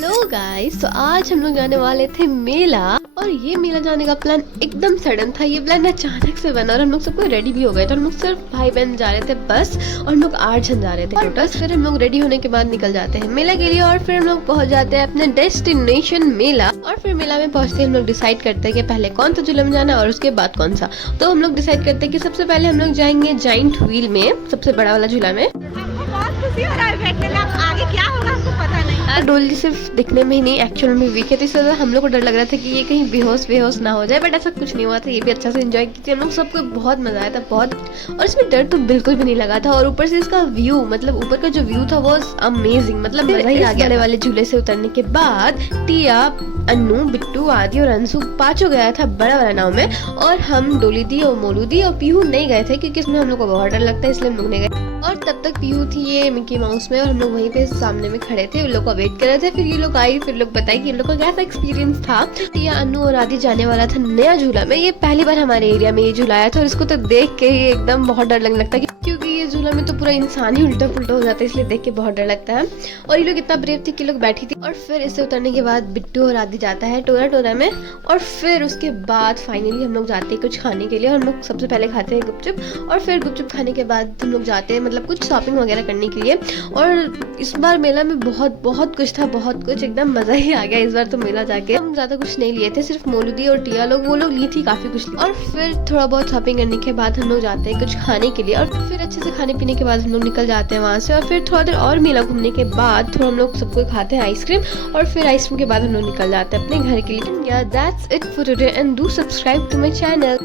Hello guys, तो आज हम लोग जाने वाले थे मेला। और ये मेला जाने का प्लान एकदम सडन था। ये प्लान अचानक से बना और हम लोग सबको रेडी भी हो गए थे। हम लोग सिर्फ भाई बहन जा रहे थे बस, और हम लोग 8 जन जा रहे थे टोटल। फिर हम लोग रेडी होने के बाद निकल जाते हैं मेला के लिए, और फिर हम लोग पहुंच जाते हैं अपने डेस्टिनेशन मेला। और फिर मेला में पहुंचते हम लोग डिसाइड करते हैं कि पहले कौन सा झूला में जाना और उसके बाद कौन सा। तो हम लोग डिसाइड करते हैं कि सबसे पहले हम लोग जाएंगे जाइंट व्हील में, सबसे बड़ा वाला झूला में। बहुत खुशी हो रहा है बैठने में। अब आगे क्या होगा हमको पता नहीं। डोली सिर्फ दिखने में ही नहीं, एक्चुअल में वीक है, तो इससे हम लोग को डर लग रहा था कि ये कहीं बेहोश ना हो जाए, बट ऐसा कुछ नहीं हुआ था। ये भी अच्छा से एंजॉय की थी हम लोग, सबको बहुत मजा आया था बहुत। और इसमें डर तो बिल्कुल भी नहीं लगा था। और ऊपर से इसका व्यू, मतलब ऊपर का जो व्यू था वो अमेजिंग, मतलब मजा ही आ गया। वाले झूले से उतरने के बाद टिया, अन्नू, बिट्टू, आदि और अंशु पांचों गया था बड़ा वाला नाव में। और हम डोली दी और मोलू दी और पीहू नहीं गए थे, क्योंकि इसमें हम लोग को बहुत डर लगता है, इसलिए हम लोग नहीं गए। और तब तक पीहू थी ये मिकी माउस में, और हम लोग वहीं पे सामने में खड़े थे, उन लोग का वेट कर रहे थे। फिर ये लोग आई, फिर लोग बताए कि इन लोग का कैसा एक्सपीरियंस था। टिया, अन्नू और आदि जाने वाला था नया झूला में। ये पहली बार हमारे एरिया में ये झूला आया था, और इसको तो देख के ही एकदम बहुत डर लगने लगता है, क्योंकि ये झूला में तो पूरा इंसान ही उल्टा पुल्टा हो जाता है, इसलिए देख के बहुत डर लगता है। और ये लोग इतना ब्रेव थे कि लोग बैठी थी। और फिर इससे उतरने के बाद बिट्टू और आदि जाता है टोरा में। और फिर उसके बाद फाइनली हम लोग जाते हैं कुछ खाने के लिए। और हम लोग सबसे पहले खाते हैं गुपचुप, और फिर गुपचुप खाने के बाद हम लोग जाते हैं मतलब कुछ शॉपिंग वगैरह करने के लिए। और इस बार मेला में बहुत कुछ था, बहुत कुछ, एकदम मजा ही आ गया इस बार तो मेला जाके। हम ज्यादा कुछ नहीं लिए थे, सिर्फ मोलूदी और टिया लोग, वो लोग ली थी काफी कुछ। और फिर थोड़ा बहुत शॉपिंग करने के बाद हम लोग जाते हैं कुछ खाने के लिए। और फिर अच्छे से खाने पीने के बाद हम लोग निकल जाते हैं वहाँ से। और फिर थोड़ा देर और मेला घूमने के बाद थोड़ा हम लोग सबको खाते हैं आइसक्रीम, और फिर आइसक्रीम के बाद हम लोग निकल जाते हैं अपने घर के लिए। That's it for today and do subscribe to my channel.